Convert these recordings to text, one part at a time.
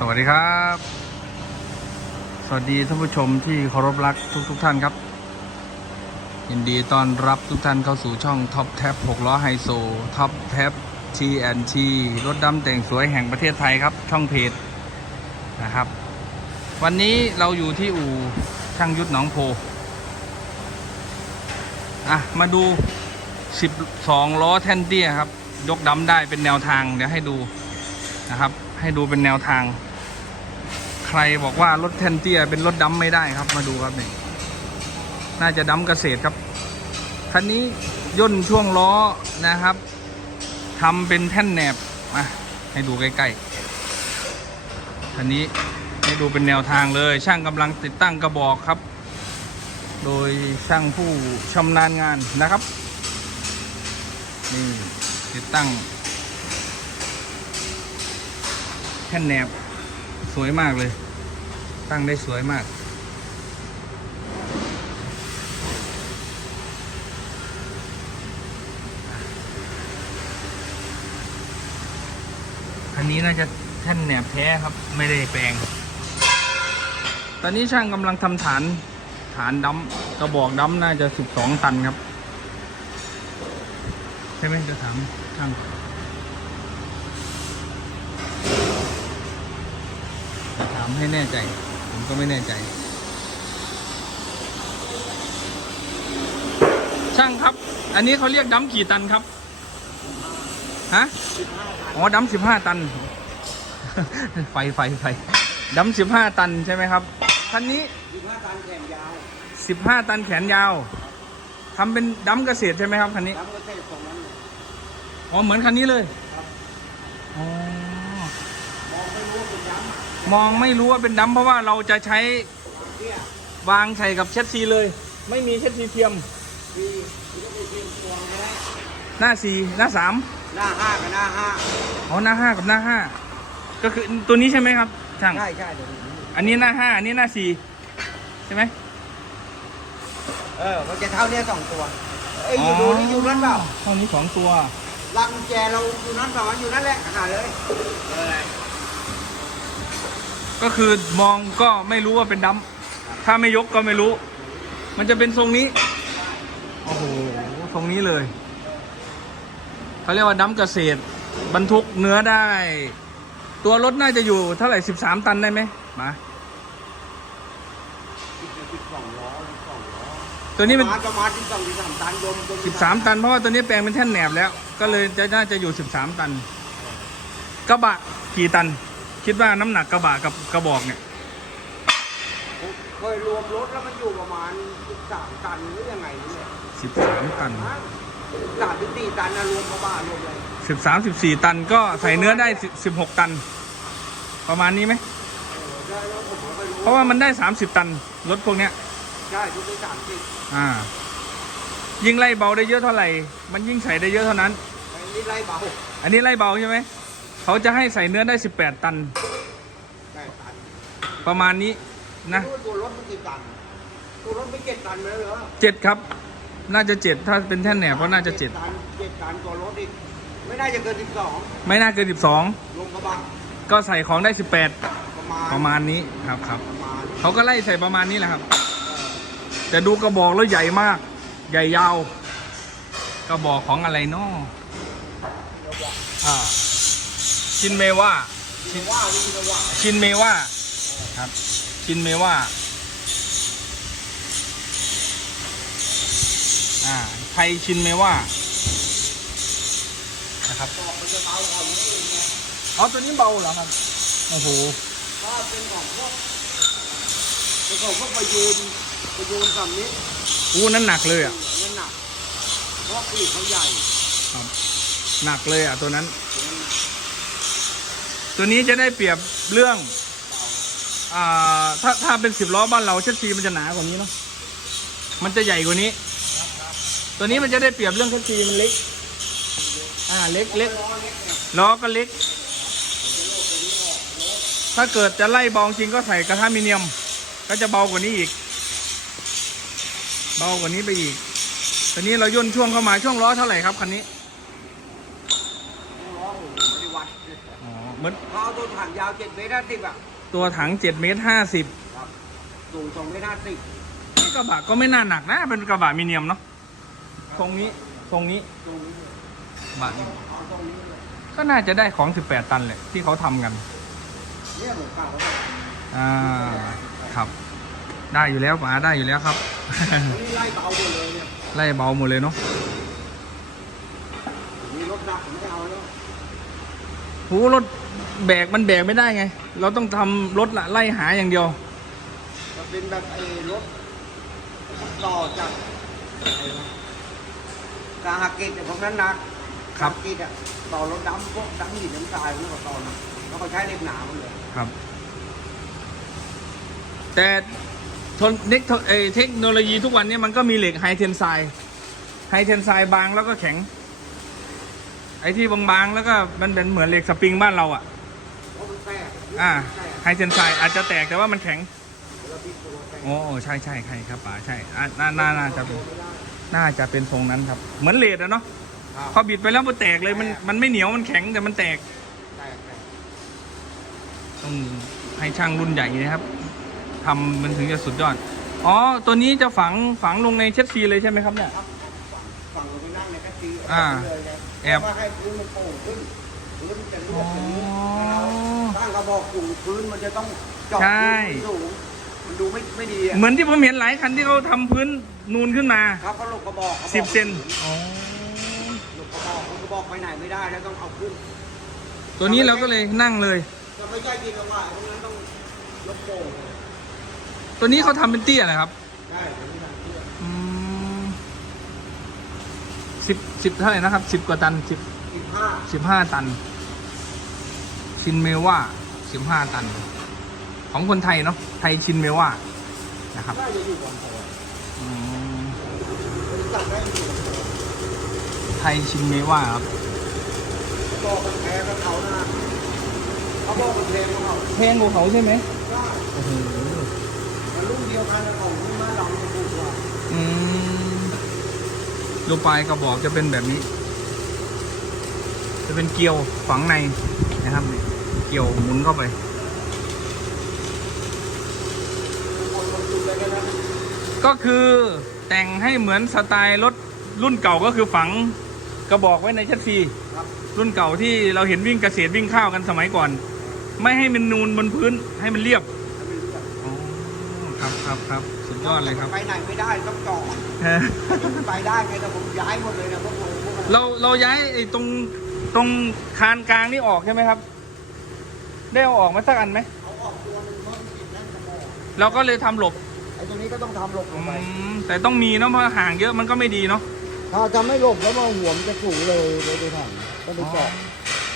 สวัสดีครับ สวัสดีท่านผู้ชมที่เคารพรักทุกทุกๆท่านครับ ยินดีต้อนรับทุกท่านเข้าสู่ช่องท็อปแท็บ6ล้อไฮโซท็อปแท็บ TNT รถดำแต่งสวยแห่งประเทศไทยครับ ช่องเพจนะครับ วันนี้เราอยู่ที่อู่ช่างยุทธหนองโพอะ มาดู 12 ล้อแท่นเตี้ยครับ ยกดำได้เป็นแนวทาง เดี๋ยวให้ดูนะครับ ให้ดูเป็นแนวทาง ใครบอกว่ารถแทนเตี้ยเป็นรถดำไม่ได้ครับมาดูครับนี่น่าจะดำเกษตรครับ คันนี้ย่นช่วงล้อนะครับทำเป็นแท่นแหนบมาให้ดูใกล้ๆคันนี้ให้ดูเป็นแนวทางเลย ช่างกำลังติดตั้งกระบอกครับ โดยช่างผู้ชำนาญงานนะครับนี่ติดตั้งแท่นแหนบ สวยมากเลย ตั้งได้สวยมาก อันนี้น่าจะแท่นแหนบแท้ครับ ไม่ได้แปลง ตอนนี้ช่างกำลังทำฐานฐานดัมกระบอกดัมน่าจะสิบสองตันครับ ใช่ไหมจะถามช่างจะถามให้แน่ใจ ผมก็ไม่แน่ใจ ช่างครับ อันนี้เขาเรียกดัมกี่ตันครับฮะอ๋อดัมสิบห้าตัน ไฟไฟไฟดัมสิบห้าตันใช่ไหมครับคันนี้สิบห้าตันแขนยาวสิบห้าตันแขนยาวทำเป็นดัมเกษตรใช่ไหมครับคันนี้ทำก็เทศตรงนั้นอ๋อเหมือนคันนี้เลย ครับ อ๋อ มองไม่รู้ว่าเป็นย้มองไม่รู้ว่าเป็นดัมเพราะว่าเราจะใช้ำเนี่ยวางใส่กับเช็ดซีเลย ไม่มีเช็ดซีเทียมมีมีก็มีทีมตัวใช่ไหมหน้าสี่หน้าสามหน้าห้ากับหน้าห้าอ๋อหน้าห้ากับหน้าห้าก็คือตัวนี้ใช่ไหมครับช่างใช่ใช่เดี๋ยวนี้อันนี้หน้าห้าอันนี้หน้าสี่ใช่ไหมเออมันจะเท่าเนี้ยสองตัวเอ้ยอยู่ดูนี่อยู่นั่นเปล่าเท่านี้สองตัวลังกุญแจเราอยู่นั่นเปล่าอยู่นั่นแหละหาเลยเออ ก็คือมองก็ไม่รู้ว่าเป็นดัมถ้าไม่ยกก็ไม่รู้ มันจะเป็นทรงนี้ โอ้โห ทรงนี้เลย เขาเรียกว่าดัมเกษตร บรรทุกเนื้อได้ ตัวรถน่าจะอยู่เท่าไหร่ 13 ตันได้ไหมมาสิบสองล้อสิบสองล้อตัวนี้เป็นประมาณประมาณสิบสองสิบสามตันยมยม13ตันเพราะว่าตัวนี้แปลงเป็นแท่นแหนบแล้ว ก็เลยจะน่าจะอยู่13ตัน กระบะกี่ตัน คิดว่าน้ำหนักกระบะกับกระบอกเนี่ย เคยรวมรถแล้วมันอยู่ประมาณสิบสามตันหรือยังไงนี่แหละ13 ตัน สามสิบสี่ตันนะรวมกระบะรวมเลยสิบสามสิบสี่ตันก็ใส่เนื้อได้สิบหกตัน ประมาณนี้ไหม ได้แล้วผมก็ไม่รู้เพราะว่ามันได้สามสิบตัน รถพวกเนี้ยใช่ทุกที่สามสิบอ่า ยิ่งไล่เบาได้เยอะเท่าไหร่ มันยิ่งใส่ได้เยอะเท่านั้น ไอ้นี่ไล่เบาอันนี้ไล่เบาใช่ไหม เขาจะให้ใส่เนื้อได้สิบแปดตันแปดตันประมาณนี้นะรู้ว่าตัวรถมันกี่ตันตัวรถไม่เจ็ดตันเลยเหรอเจ็ดครับ น่าจะเจ็ดถ้าเป็นแท่นแหนบก็น่าจะเจ็ดตันเจ็ดตันตัวรถอีกไม่น่าจะเกินสิบสองไม่น่าเกินสิบสองลงกระบะก็ใส่ของได้สิบแปดประมาณประมาณนี้ครับครับประมาณเขาก็ไล่ใส่ประมาณนี้แหละครับ แต่ดูกระบอกแล้วใหญ่มาก ใหญ่ยาวกระบอกของอะไรเนาะอ่า ชินเมว่าชินว่าวินว่าชินเมว่าครับ ชินเมว่าอ่าไทยชินเมว่านะครับบอกมันจะเบากว่านี้เองนะอ๋อตัวนี้เบาเหรอครับโอ้โหถ้าเป็นของพวกเป็นของพวกประยูนประยูนสำนี้อู้นั่นหนักเลยอะนั่นหนักเพราะปีกเขาใหญ่ครับหนักเลยอะตัวนั้นตัวนั้นหนัก ตัวนี้จะได้เปรียบเรื่องอ่าถ้าถ้าเป็นสิบล้อบ้านเราเชสซีมันจะหนากว่านี้เนาะมันจะใหญ่กว่านี้ ตัวนี้มันจะได้เปรียบเรื่องเชสซีมันเล็ก อ่าเล็กเล็กล้อก็เล็ก ถ้าเกิดจะไล่เบาจริงก็ใส่กระทะมิเนียม ก็จะเบากว่านี้อีก เบากว่านี้ไปอีกตัวนี้เราย่นช่วงเข้ามาช่วงล้อเท่าไหร่ครับคันนี้ ล้อผ มไม่ได้วัดอ๋อมือนเขาเอาตัวถังยาวเจ็ดเมตรห้าสิบอะตัวถัง7เมตร50ครับสูงสองเมตรห้าสิบกระบะก็ไม่น่าหนักนะ เป็นกระบะมีเนียมเนาะทรงนี้ทรงนี้ตรงนี้กระบะนี่เอาตรงนี้เลยก็น่าจะได้ของ 18 ตันแหละที่เขาทำกันเนี่ยเหมือนเก่าเลยอ่าครับ ได้อยู่แล้วป๋าได้อยู่แล้วครับอันนี้ไล่เบาหมดเลยเนี่ยไล่เบาหมดเลยเนาะมีรถหนักผมไม่เอาแล้วโหรถ แบกมันแบกไม่ได้ไง เราต้องทำรถละไล่หาอย่างเดียวจะเป็นแบบไอ้รถต่อจากไอ้กาฮากิเนี่ยผมนั้นหนักครับกาฮากิอะต่อรถดำพวกดำหินน้ำทรายพวกเขาต่อหนักแล้วเขาใช้เหล็กหนาหมดเลยครับ แต่ทนเทคเอ่อเทคโนโลยีทุกวันนี้มันก็มีเหล็กไฮเทนไซไฮเทนไซบางแล้วก็แข็ง ไอ้ที่บางๆแล้วก็มันเป็นเหมือนเหล็กสปริงบ้านเราอะ อ่าแตกไฮเทนไซอาจจะแตกแต่ว่ามันแข็งแล้วพี่ตัวแตกโอ้ใช่ใช่ใช่ครับป๋าใช่อะน่าน่าน่าจะเป็นไม่ได้น่าจะเป็นทรงนั้นครับ เหมือนเลดอะเนาะครับพอบิดไปแล้วมันแตกเลยมันมันไม่เหนียวมันแข็งแต่มันแตกแตกแตกต้องให้ช่างรุ่นใหญ่นะครับทำมันถึงจะสุดยอด อ๋อ ตัวนี้จะฝังฝังลงในเช็ดซีเลยใช่ไหมครับเนี่ยครับฝั่งลงไปนั่งในกระตีอ่าเลยไงแอบว่าให้พื้นมันโป่งขึ้นพื้นมันจะเรียบอ ย่างนี้อ๋อตั้งกระบอกสูงพื้นมันจะต้องเจาะใช่ พื้นสูงมันดูไม่ไม่ดีอะเหมือนที่ผมเห็นหลายคันที่เขาทำพื้นนูนขึ้นมา ครับเขาหลบกระบอกกระบอกสิบเซนอ๋อหลบกระบอกหลบกระบอกไปไหนไม่ได้แล้วต้องเอาขึ้นตัวนี้เราก็เลยนั่งเลย จะไม่ใช่กินกระว่าเพราะงั้นต้องยกโป่งตัวนี้เขาทำเป็นเตี้ยนะครับใช่ผมไม่ทำเพื่ออืมสิบสิบเท่าไหร่นะครับสิบกว่าตันสิบ สิบห้าสิบห้าตัน ชินเมว่าสิบห้าตัน ของคนไทยเนาะไทยชินเมว่านะครับน่าจะอยู่บนโป่งอืมบริษัทได้อยู่ไทยชินเมว่าครับกระบอกมันแพ้กับเขานะเขาบอกมันแพงกว่าเขาแพงกว่าเขาใช่ไหมได้โอ้โหมันรุ่นเดียวกันกับของรุ่นบ้านเราจะถูกกว่าอืมดูปลายกระบอกจะเป็นแบบนี้ จะเป็นเกลียวฝังในนะครับนี่ เกลียวหมุนเข้าไปทุกคนลงทุนเลยกันนะก็คือแต่งให้เหมือนสไตล์รถรุ่นเก่าก็คือฝังกระบอกไว้ในชัดซีครับรุ่นเก่าที่เราเห็นวิ่งเกษตรวิ่งข้าวกันสมัยก่อน ไม่ให้มันนูนบนพื้นให้มันเรียบถ้าไม่รู้จักอ๋อครับครับครับสุดยอดเลยครับไปไหนไม่ได้ต้องจอดไปได้ไงแต่ผมย้ายหมดเลยนะพวกผมพวกมันเราเราย้ายไอ้ตรงตรงคานกลางนี่ออกใช่ไหมครับ ได้เอาออกมาสักอันไหมเอาออกตัวหนึงเพราะมันติดแน่นกระบอกเราก็เลยทำหลบไอ้ตัวนี้ก็ต้องทำหลบลอืงไปมแต่ต้องมีเนาะเพราะห่างเยอะมันก็ไม่ดีเนาะถ้าจะไม่หลบแล้วมาหัวมันจะสูงเลยเลยตัวถังต้องไปเจาะ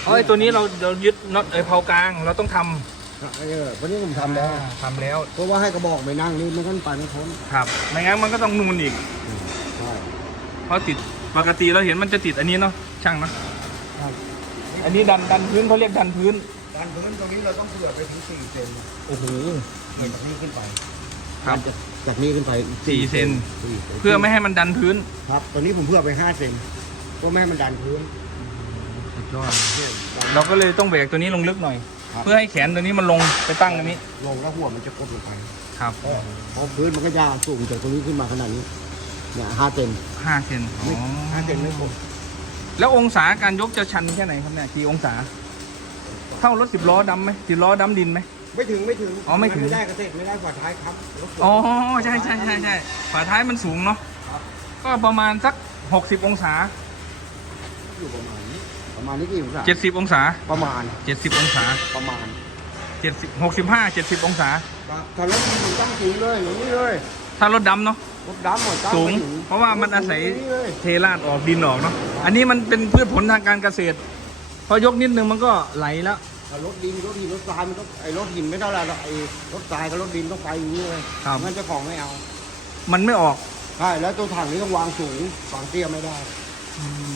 เพราะไอ้ตัวนี้เราเรายึดน็อตไอ้เพากลางเราต้องทำเออวันนี้ผมทำแล้วทำแล้วเพราะว่าให้กระบอกไปนั่งนี่มันก็ไปไม่พ้นครับไม่งั้นมันก็ต้องนูนอีก ใช่เพราะติดปกติเราเห็นมันจะติดอันนี้เนาะช่างเนาะครับอันนี้ดันดันพื้นเขาเรียกดันพื้น การพื้นตรงนี้เราต้องเผื่อไปถึงสี่เซนโอ้โหจากนี้ขึ้นไปครับมันจะจากนี้ขึ้นไปอีกสี่เซน สี่ซนเพื่อไม่ให้มันดันพื้น ครับตัวนี้ผมเพื่อไปห้าเซนก็ไม่ให้มันดันพื้น สุดยอด เราก็เลยต้องเบรกตัวนี้ลงลึกหน่อย ครับ เพื่อให้แขนตัวนี้มันลงไปตั้งอันนี้ ลงแล้วหัวมันจะกดลงไปครับเพราะพื้นมันก็ยาวสูงจากตรงนี้ขึ้นมาขนาดนี้เนี่ยห้าเซนห้าเซนอ๋อห้าเซนไม่ครบแล้วองศาการยกจะชันแค่ไหนครับเนี่ยกี่องศา เท่ารถสิบล้อดำไหมสิบล้อดำดินไหม ไม่ถึงไม่ถึงอ๋อไม่ถึงไม่ได้เกษตรไม่ได้ฝ่าท้ายครับรถสวนอ๋อใช่ใช่ใช่ใช่ฝาท้ายมันสูงเนาะครับก็ประมาณสักหกสิบองศา อยู่ประมาณนี้ประมาณนี้กี่องศาเจ็ดสิบองศา ประมาณเจ็ดสิบองศา ประมาณเจ็ดสิบหกสิบห้าเจ็ดสิบองศา ครับถ้ารถดีตั้งสูงเลยอย่างนี้เลยถ้ารถดำเนาะรถดำหมดตั้งสูงไปถึเพราะว่ามันอาศัยรถสูงงนี้เลยเทราดออกดินออกเนาะอันนี้มันเป็นพืชผลทางการเกษตร พอยกนิดนึงมันก็ไหลแล้วถ้ารถดินรถหินรถทรายมันต้องไอ้รถหินไม่เท่าไหร่หรอกไอ้รถทรายกับรถดินต้องไปอย่างนี้เลยครับ งั้นเจ้าของไม่เอามันไม่ออกใช่แล้วตัวถังนี้ต้องวางสูงวางเตี้ยไม่ได้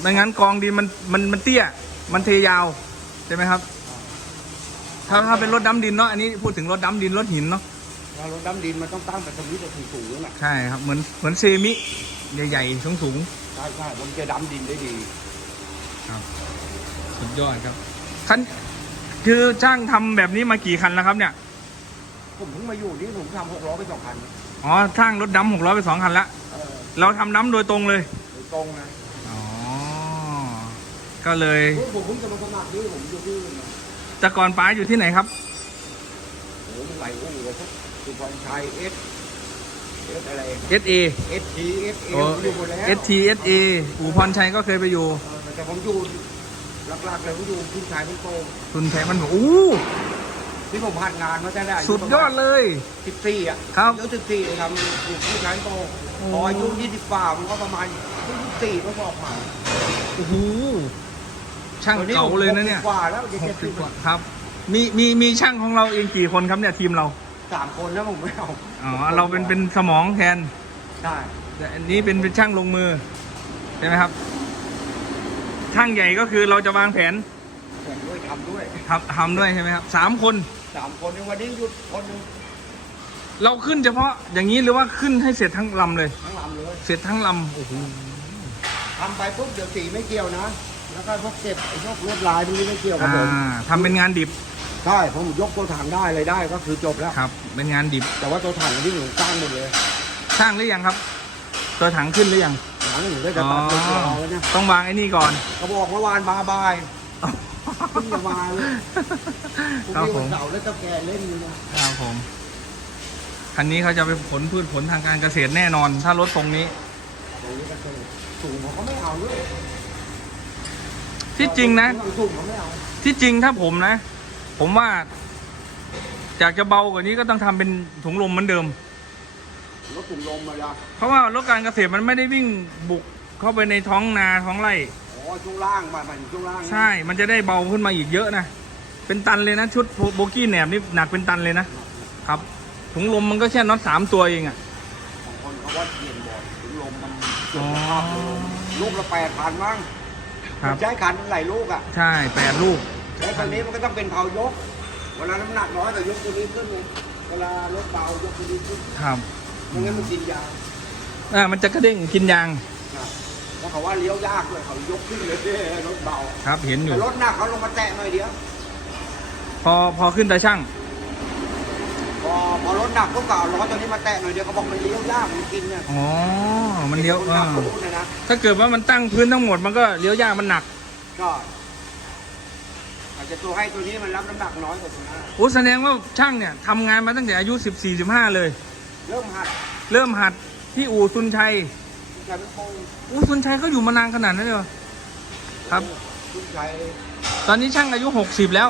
ไม่งั้นกองดินมันมันมันเตี้ย มันเทยาวใช่ไหมครับ ถ้าถ้าเป็นรถดำดินเนาะอันนี้พูดถึงรถดำดินรถหินเนาะแล้วรถดำดินมันต้องตั้งแต่สวิตช์สูงสูงๆอะใช่ครับเหมือนเหมือนเซมิใหญ่ๆสูงใช่ใช่ผมจะดำดินได้ดีๆครับ สุดยอดครับคันคือช่างทำแบบนี้มากี่คันแล้วครับเนี่ย ผมเพิ่งมาอยู่นี่ผมทำหกล้อไปสองคันอ๋อช่างรถดำหกร้อยไปสองคันละเออเราทำน้ำโดยตรงเลยโดยตรงนะอ๋อก็เลยผมเพิ่งจะมาสมัครนี่ผมอยู่ที่อื่นนะแต่ก่อนป้าอยู่ที่ไหนครับโอ้โหมันไหลโอ้โหพวกสุพรรณชัยเอสเอสอะไร S A เอสทีเอสเอโอ้อยู่หมดแล้ว S T S A อู่พรชัยก็เคยไปอยู่เออแต่ผมอยู่ หลักๆเลยผมอยู่ที่ชายที่โตคุณชัยมันบอกอู้ที่ผมผ่านงานมาแต่ได้สุดยอดเลยสิบสี่อะครับอายุสิบสี่ทำอยู่ที่ชายโตโอ้พออายุยี่สิบกว่ามันก็ประมาณยี่สิบสี่ก็สอบผ่านโอ้โหช่างเก่าเลยนะเนี่ยกว่าแล้วจะหเจ็กดสิสิบบกว่าครับ มีมีมีช่างของเราเองกี่คนครับเนี่ยทีมเราสามคนแล้วผมไม่เอาอ๋อเราเป็นเป็นสมองแทนใช่แต่อันนี้เป็นเป็นช่างลงมือใช่ไหมครับ ช่างใหญ่ก็คือเราจะวางแผนแข่งด้วยทำด้วยทำทำด้วยใช่ไหมครับสามคน สามคนในวันนี้หยุดคนหนึงเราขึ้นเฉพาะอย่างนี้หรือว่าขึ้นให้เสร็จทั้งลำเลย ทั้งลำเลยเสร็จทั้งลำโอ้โหทำไปปุ๊บเดี๋ยวสีไม่เกี่ยวนะ แล้วก็พวกเก็บไอ้พวกลวดลายพวกนี้ไม่เกี่ยวกับอ่าผมทำเป็นงานดิบใช่ผมยกตัวถังได้เลยได้ก็คือจบแล้ว ครับ เป็นงานดิบแต่ว่าตัวถังที่หนูสร้างหมดเลย สร้างหรือยังครับ ตัวถังขึ้นหรือยัง หลังหนูได้จะอ๋อตัดตัวรอแล้วนะต้องวางไอ้นี่ก่อนเขาบอกเมื่อวานบาบายเพิ่งจะมาเลยพรุ่งครับนี้ผวันมเสาร์แล้วเจะแกเล่นอยู่นะครับผมคันนี้เขาจะไปผลพืชผลทางการเกษตรแน่นอน ถ้ารถตรงนี้ตรงนี้ก็คือสูงเขาไม่เอาด้วยที่จริงนะสูงเขาไม่เอาที่จริงถ้าผมนะ ผมว่าอยากจะเบากว่านี้ก็ต้องทำเป็นถุงลมเหมือนเดิม รถถุงลมมาละเพราะว่ารถการเกษตรมันไม่ได้วิ่งบุกเข้าไปในท้องนาท้องไร่อ๋อช่วงล่างมามาถึงช่วงล่างนะใช่ มันจะได้เบาขึ้นมาอีกเยอะนะเป็นตันเลยนะชุดโบกี้แหนบนี่หนักเป็นตันเลยนะครับถุงลมมันก็แค่น็อตสามตัวเองอะบางคนเขาว่าเปลี่ยนบ่อยถุงลมมันเกือ๋ออบจะภาพเลยลูกละแปดพันมั้งครับใช้คันหลายลูกอะใช่แปดลูกใช้คันนี้มันก็ต้องเป็นเผายกเวลาน้ำหนักน้อยก็ยกตัวนี้ขึ้นเลยเวลารถเบายกตัวนี้ขึ้นครับ ไม่งั้นมันกินยางอ่ามันจะกระเด้งกินยางนะเพราะเขาว่าเลี้ยวยากด้วยเขายกขึ้นเลยรถเบาครับเห็นอยู่ แต่รถหนักเขาลงมาแตะหน่อยเดียว พอพอขึ้นตาช่าง พอพอรถหนักพวกเก่าล้อตัวนี้มาแตะหน่อยเดียวเขาบอกมันเลี้ยวยากมันกินเนี่ยอ๋อ มันเลี้ยวรถหอ่านักรู้เลยนะถ้าเกิดว่ามันตั้งพื้นทั้งหมดมันก็เลี้ยวยากมันหนักก็อาจจะตัวให้ตัวนี้มันรับน้ำหนักน้อยกว่าตัวนั้นโอ้แสดงว่าช่างเนี่ยทำงานมาตั้งแต่อายุ 14 15 เลย เริ่มหัดเริ่มหัดที่อู่ซุนชัยใช้เป็นโป้งอู่ซุนชัยเขาอยู่มานานขนาดนั้นเลยเหรอครับขึ้นใช้ตอนนี้ช่างอายุ60แล้ว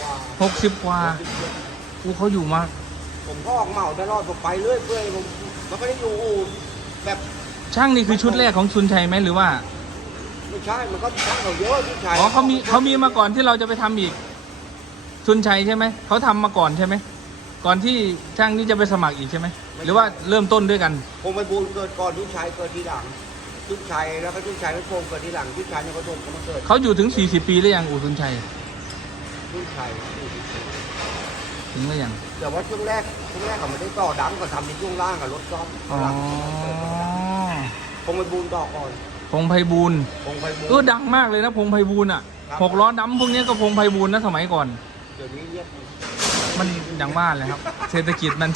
กว่า60กว่าอูเขาอยู่มาผมก็ออกเหมาตลอดผมไปเรื่อยเปื่อยผมมันก็ได้อยู่อู่แบบช่างนี่คือชุดแรกของซุนชัยไหมหรือว่าไม่ใช่มันก็ช่างเราเยอะที่ใช้อ๋อเขามีเขามีมาก่อนที่เราจะไปทำอีกซุนชัยใช่ไหมเขาทำมาก่อนใช่ไหม ก่อนที่ช่างนี่จะไปสมัครอีกใช่ไหมหรือว่าเริ่มต้นด้วยกัน ผมไปบูนเกิดก่อนทุกชายเกิดทีหลังทุกชายแล้วก็ทุกชายไม่โกงเกิดทีหลังทุกชายเนี่ยเขาโดนเขามาเกิดเขาอยู่ถึง 40 ปีหรือยังอู่ซุนชัยทุกชายถึงหรือยังแต่ว่าช่วงแรกช่วงแรกเขาไม่ได้ต่อดังก็ทำในช่วงล่างกับรถซ่อมอ๋อหลังผมไปบูนต่อก่อนพงไพบูลย์ผมไปบูนเออดังมากเลยนะพงไพบูลย์อะครับหกล้อดำพวกนี้ก็พงไพบูลย์นะสมัยก่อน เดี๋ยวนี้เรียก มันดังว่าเลยครับ เศรษฐกิจมัน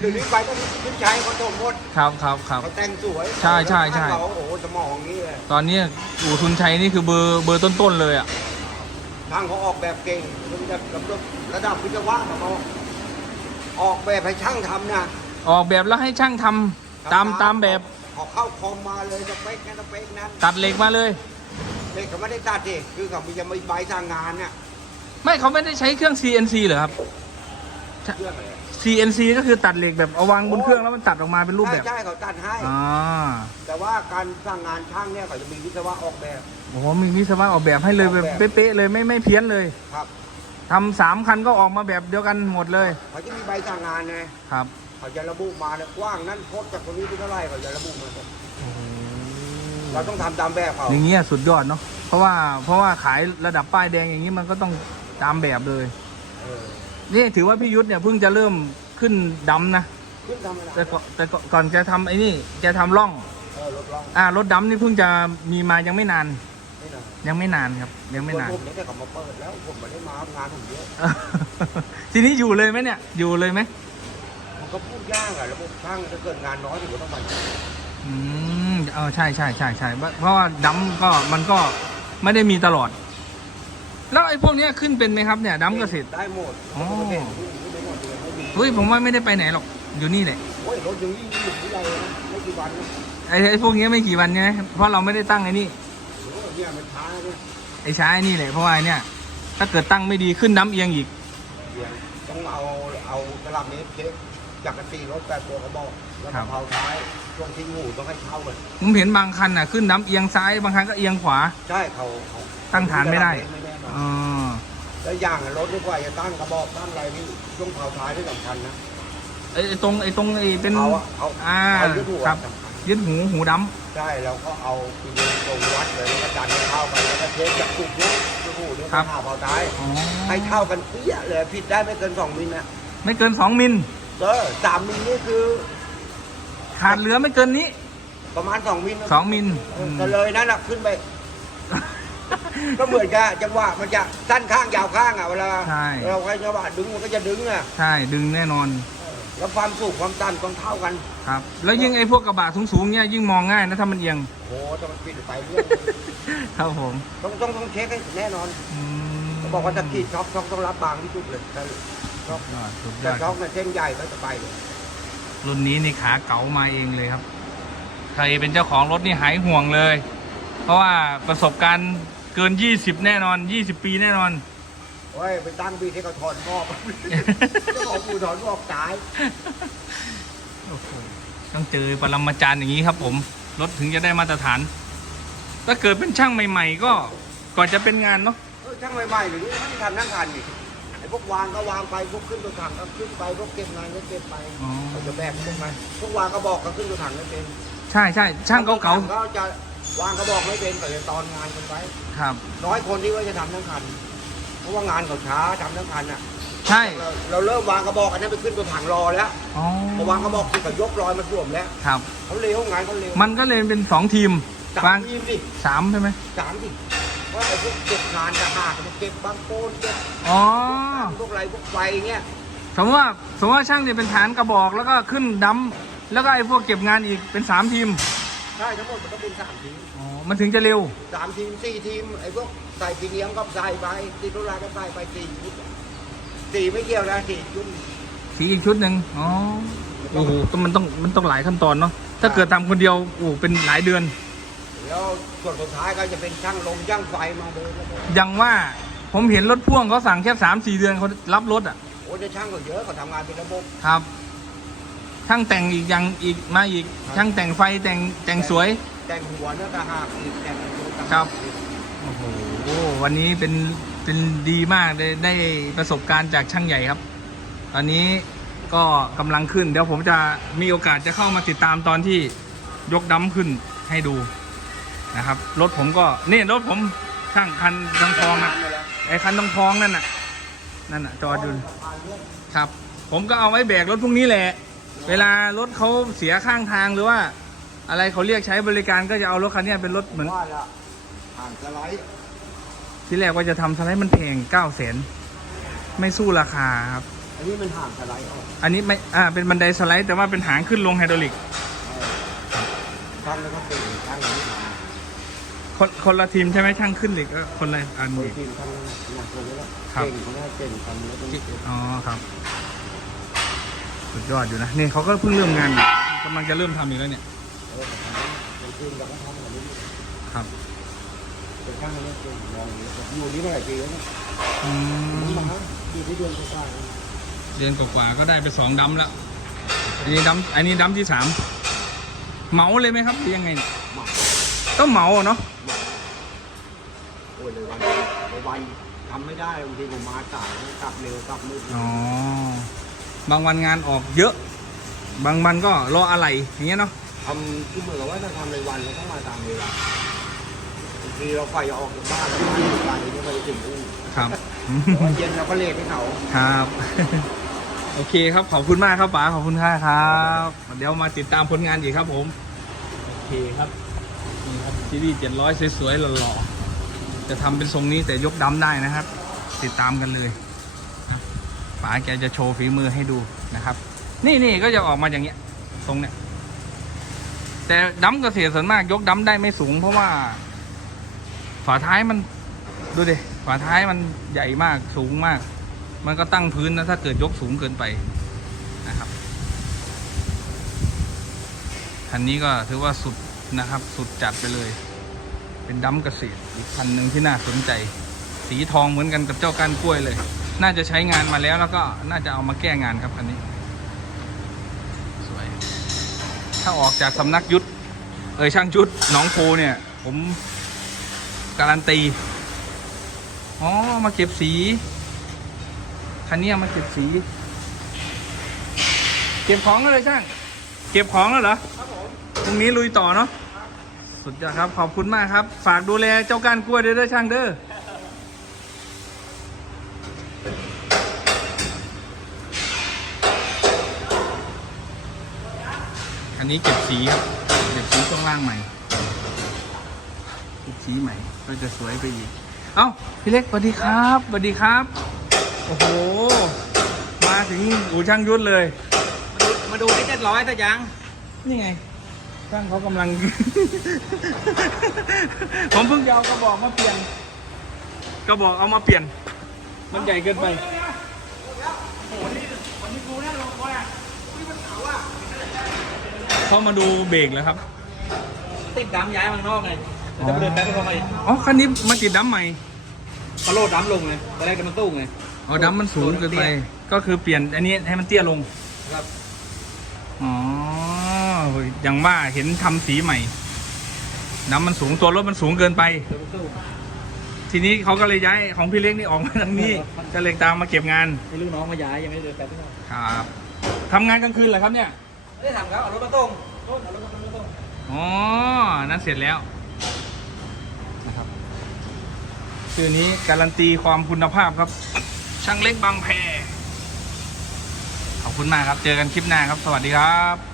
เดี๋ยวนี้ไปก็ทุกชายเขาโดนหมดครับครับครับ เขาแต่งสวยใช่ใช่ใช่ เขาโอ้โหสมองอย่างนี้เลยตอนนี้อู่ทุนชัยนี่คือเบอร์เบอร์ต้นๆเลยอะ ทางเขาออกแบบเก่งมันจะระดับวิศวะเขาออกแบบให้ช่างทำนะ ออกแบบแล้วให้ช่างทำตามตามแบบออกเข้าคอมมาเลยสเปคนั้นสเปคนั้นตัดเหล็กมาเลย เด็กเขาไม่ได้ตัดดิคือเขามีจะมีใบสั่งงานเนี่ยไม่เขาไม่ได้ใช้เครื่อง CNC เหรอครับ CNC ก็คือตัดเหล็กแบบเอาวางบนเครื่องแล้วมันตัดออกมาเป็นรูปแบบใช่ใช่เขาตัดให้อ๋อแต่ว่าการสั่งงานช่างเนี่ยเขาจะมีวิศวะออกแบบโอ้โหมีวิศวะออกแบบให้เลยแบบออกแบบเป๊ะๆเลยไม่ไม่เพี้ยนเลยครับทำสามคันก็ออกมาแบบเดียวกันหมดเลยเขาจะมีใบสั่งงานไงครับเขาจะระบุมาเนี่ยกว้างนั้นโคตรจากคนนี้เป็นเท่าไหร่เขาจะระบุมาหมดเราต้องทำตามแบบเขาอย่างเงี้ยสุดยอดเนาะเพราะว่าเพราะว่าขายระดับป้ายแดงอย่างนี้มันก็ต้องตามแบบเลยเออ นี่ถือว่าพี่ยุทธเนี่ยเพิ่งจะเริ่มขึ้นดำนะขึ้นทำอะไรแต่ก่อนแต่ก่อนก่อนจะทำไอ้นี่จะทำร่อง เออรถล่องอ่ารถดำนี่เพิ่งจะมีมายังไม่นาน ไม่นานยังไม่นานครับ ยังไม่นาน ผมเนี่ยแต่เขามาเปิดแล้วผมไม่ได้มางานผมเยอะทีนี้อยู่เลยไหมเนี่ย อยู่เลยไหมมันก็พูดยากอะแล้วพวกช่างถ้าเกิดงานน้อยถึงก็ต้องมาอืมเออใช่ใช่ใช่ใช่เพราะเพราะว่าดัมก็มันก็ไม่ได้มีตลอด แล้วไอ้พวกเนี้ยขึ้นเป็นไหมครับเนี่ยดัมเกษตร ได้หมดอ๋อมันก็เป็นผู้หญิงไม่หมดเลยไม่มีเฮ้ยผมว่าไม่ได้ไปไหนหรอกอยู่นี่แหละโอ้ยรถยังวิ่งอยู่ที่ไรนะไม่กี่วันนะไอ้ไอ้พวกเนี้ยไม่กี่วันใช่ไหมเพราะเราไม่ได้ตั้งไอ้นี่โอ้ยเนี่ยมันช้าเนี่ยไอ้ใช้ไอ้นี่แหละเพราะว่าไอ้เนี่ย ถ้าเกิดตั้งไม่ดีขึ้นน้ำเอียงอีก เดี๋ยวต้องเอาเอากระลำนี้เช็คจากกระตีรถแปดตัวกระบอกแล้วครัก็บ เผาท้ายช่วงทิ้งหูต้องให้เข้ากันผมเห็นบางคันอะขึ้นน้ำเอียงซ้ายบางคันก็เอียงขวา ใช่เขาเขาตั้งฐานไม่ได้ ไม่แน่น อนอ๋อแล้วอย่างรถดีกว่าจะตั้งกระบอกตั้งอะไรนี่ช่วงเผาท้ายที่สำคัญนะไอ้ไอ้ตรงไอ้ตรงไอ้เป็นเอาอะเอาอ่าเอายึดหัวครับสำคัญยึดหูหูดใช่แล้วก็เอาปีนตรงวัดเลยแล้วก็ดันให้เข้ากันแล้วก็เช็คจากจุดนี้จุดหูเนี่ยหาเผาท้ายำอ๋อให้เท่ากันเปี้ยเลยผิดได้ไม่เกินสองมิลนะไม่เกินสองมิลเออสามมิลนี่คือขาดเหลือไม่เกินนี้ประมาณสองมิลนะ สองมิลเออก็เลยนั่นแหละขึ้นไป ก็เหมือนกับจังหวะมันจะสั้นข้างยาวข้างอะเวลาใช่ เราใช้จังหวะดึงมันก็จะดึงอะใช่ดึงแน่นอนแล้วความสูงความสั้นต้องเท่ากันครับ แล้วยิ่งไอ้พวกกระบะสูงๆเนี่ยยิ่งมองง่ายนะถ้ามันเอียงโอ้ถ้ามันปิดไปเรื่องครับผมต้องต้องต้องเช็คให้แน่นอนอืมเขาบอกว่าถ้าขีดช็อคช็อคต้องรับบางที่สุดเลยแต่ช็อคยอดสุดยแต่อดช็อคเนี่ยเส้นใหญ่ก็จะไปเลยรุ่นนี้นี่ขาเก๋ามาเองเลยครับ ใครเป็นเจ้าของรถนี่หายห่วงเลย เพราะว่าประสบการณ์ เกิน20แน่นอน20ปีแน่นอน โอ้ยไปตั้งบีที่เขาถอนงอกเจ้าของปูถอนงอกตายโอ้โหต้องเจอปรมาจารย์อย่างนี้ครับ ผมรถถึงจะได้มาตรฐาน ถ้าเกิดเป็นช่างใหม่ ๆ ก็ก่อนจะเป็นงานเนาะเออช่างใหม่ๆหรือท่านทำนั่งทันนี่ไอ้พวกวางก็วางไปพวกขึ้นตัวถังก็ขึ้นไปพวกเก็บงานก็เก็บไปอ๋อเขาจะแบกขึ้นไปพวกวางกระบอกก็ขึ้นตัวถังไม่เป็นใช่ใช่ช่างเก่าก็จะ วางกระบอกไม่เป็นก็เลยตอนงานกันไปๆครับน้อยคนที่ว่าจะทำทั้งคัน เพราะว่างานเขาช้าทำทั้งคันอะ ใช่ เราเราเริ่มวางกระบอกอันนั้นไปขึ้นตัวถังรอแล้วอ๋อพอวางกระบอกติดกับยกรอยมาสวมแล้วครับ เขาเร็วงานเขาเร็วมันก็เลยเป็นสองทีมสามวางทีมดิสามใช่ไหมสามดิว่าไอ้พวกเก็บงานจะหากเก็บบางโคนเก็บอ๋อ พวกอะไรพวกไฟเงี้ยสมมติว่าสมมติว่าช่างเนี่ยเป็นฐานกระบอกแล้วก็ขึ้นดัมแล้วก็ไอ้พวกเก็บงานอีกเป็นสามทีมใช่ทั้งหมดมันก็เป็นสามทีมอ๋อมันถึงจะเร็วสามทีมสี่ทีมไอ้พวกใส่ปีเลี้ยงก็ใส่ไปตีตุลาก็ใส่ไปสี่ชุดสี่ไม่เกี่ยวนะสี่ชุดสีอีกชุดหนึ่งอ๋อโอ้โหต้องมันต้องมันต้องหลายขั้นตอนเนาะถ้าเกิดทำคนเดียวโอ้โหเป็นหลายเดือน แล้วส่วนสุดท้ายก็จะเป็นช่างลมช่างไฟมาเลยแล้วก็ยังว่าผมเห็นรถพ่วงเขาสั่งแค่สามสี่เดือนเขารับรถอะโอ้ยจะช่างก็เยอะเขาทำงานเป็นระบบครับ ช่างแต่งอีกอย่างอีกมาอีกครับช่างแต่งไฟแต่งแต่งสวย แต่งหัวเนี่ยต่างหากอีกแต่งตัวต่างครัหากบโอ้โหวันนี้เป็นเป็นดีมากได้ได้ประสบการณ์จากช่างใหญ่ครับ ตอนนี้ก็กำลังขึ้น เดี๋ยวผมจะมีโอกาสจะเข้ามาติดตามตอนที่ยกดัมขึ้นให้ดูนะครับ รถผมก็นี่รถผมช่างคันทองทองๆอะไอ้คันทองทองๆนั่นน่ะนั่นน่ะจอดอยู่ครับ ผมก็เอาไว้แบกรถพวกนี้แหละ เวลารถเขาเสียข้างทางหรือว่า อะไรเขาเรียกใช้บริการก็จะเอารถคันเนี้ยเป็นรถเหมือน ว่าละห่างสไลด์ที่แรกว่าจะทำสไลด์มันแพงเก้าแสนไม่สู้ราคาครับ อันนี้มันห่างสไลด์ออกอันนี้ไม่ อ่า เป็นบันไดสไลด์แต่ว่าเป็นหางขึ้นลงไฮดรอลิก ช่างแล้วก็เป็นช่างนี้คนคนละทีมใช่ไหมช่างขึ้นเหล็กก็คนละอันโดยนี้ทีมช่างหนักเลยแล้วครับ เก่งเขาเนี่ยเก่งทำแล้วเป็นเก่งอ๋อครับ สุดยอดอยู่นะนี่เขาก็เพิ่งเริ่มงานกำลังจะเริ่มทำอีกแล้วเนี่ยเออเป็นทีมเราก็ทำแบบนี้ครับเป็นช่างนี่ยเก่งมองอยู่นี่มาหลายปีแล้วเนี่ยอืมอยู่ที่เดือนกว่าเดือนกว่าก็ได้ไปสองดัมแล้วอันนี้ดัมอันนี้ดัมที่สามเหมาเลยไหมครับหรือยังไงเนี่ยต้องเหมาเนาะโอ้ยเลยวันเลยวันทำไม่ได้บางทีผมมาสายกลับเร็วกลับมืดอ๋อ บางวันงานออกเยอะ บางวันก็รออะไรอย่างเงี้ยเนาะทำคือเหมือนกับว่าถ้าทำในวันเราต้องมาตามเวลาบางทีเราไฟจะออกจากบ้านแล้วบ้านอยู่ไกลเนี่ยไปถึงอู้ครับแต่ว่าเย็นเราก็เลทให้เขาครับ โอเคครับขอบคุณมากครับป๋าขอบคุณค่าครับเดี๋ยวมาติดตามผลงานอีกครับผมโอเคครับนี่ครับซีรีส์เจ็ดร้อยสวยๆหล่อจะทำเป็นทรงนี้แต่ยกดำได้นะครับ ติดตามกันเลยนะ ป๋าแกจะโชว์ฝีมือให้ดูนะครับ นี่นี่ก็จะออกมาอย่างเงี้ยทรงเนี้ยแต่ดำเกษตรส่วนมากยกดำได้ไม่สูง เพราะว่า ฝาท้ายมันดูดิฝาท้ายมันใหญ่มากสูงมาก มันก็ตั้งพื้นนะถ้าเกิดยกสูงเกินไปนะครับคันนี้ก็ถือว่าสุดนะครับ สุดจัดไปเลย เป็นดัมเกษตรอีกคันหนึ่งที่น่าสนใจ สีทองเหมือนกันกับเจ้าก้านกล้วยเลย น่าจะใช้งานมาแล้วแล้วก็น่าจะเอามาแก้งานครับคันนี้ สวย ถ้าออกจากสำนักยุทธเอยช่างยุทธหนองโพเนี่ย ผมการันตี อ๋อ มาเก็บสี คันนี้มาเก็บสี เก็บของแล้วเลยช่าง เก็บของแล้วเหรอ ครับผม พรุ่งนี้ลุยต่อเนาะ สุดยอดครับ ขอบคุณมากครับ ฝากดูแลเจ้าก้านกล้วยด้วยเด้อช่างเด้อ อันนี้เก็บสีครับ เก็บสีช่วงล่างใหม่เก็บสีใหม่ ก็จะสวยไปอีก เอ้า พี่เล็กสวัสดีครับสวัสดีครับ โอ้โห มาถึงอู่ช่างยุทธเลย มาดูที่เจ็ดร้อยแต่ยัง นี่ไง ช่างเขากำลัง ผมเพิ่งจะเอากระบอกมาเปลี่ยน กระบอกเอามาเปลี่ยน มันใหญ่เกินไปเขามาดูเบรกแล้วครับ ติดดำย้ายมางนอกไงจะไปเดินแป๊บนึงเข้ามาอ๋อคันนี้มาติดดั้มใหม่กระโดดดำลงเลยตอนแรกจะมันตู้ไงอ๋อดั้มมันสูงเกินไปก็คือเปลี่ยนอันนี้ให้มันเตี้ยลงครับอ๋อเฮ้ยอย่างว่าเห็นทำสีใหม่น้ำมันสูงตัวรถมันสูงเกินไปเดินมันตู้ ทีนี้เขาก็เลยย้ายของพี่เล็กนี่ออกมาทางนี้ก็เลยตามมาเก็บงานให้ลูกน้องมาย้ายยังไม่ได้เดินแป๊บนึงครับทำงานกลางคืนเหรอครับเนี่ยไม่ได้ทำครับเอารถมาต้งต้นเอารถมาต้งอ๋อนั้นเสร็จแล้วนะครับชื่อนี้การันตีความคุณภาพครับ ช่างเล็กบางแพขอบคุณมากครับ เจอกันคลิปหน้าครับ สวัสดีครับ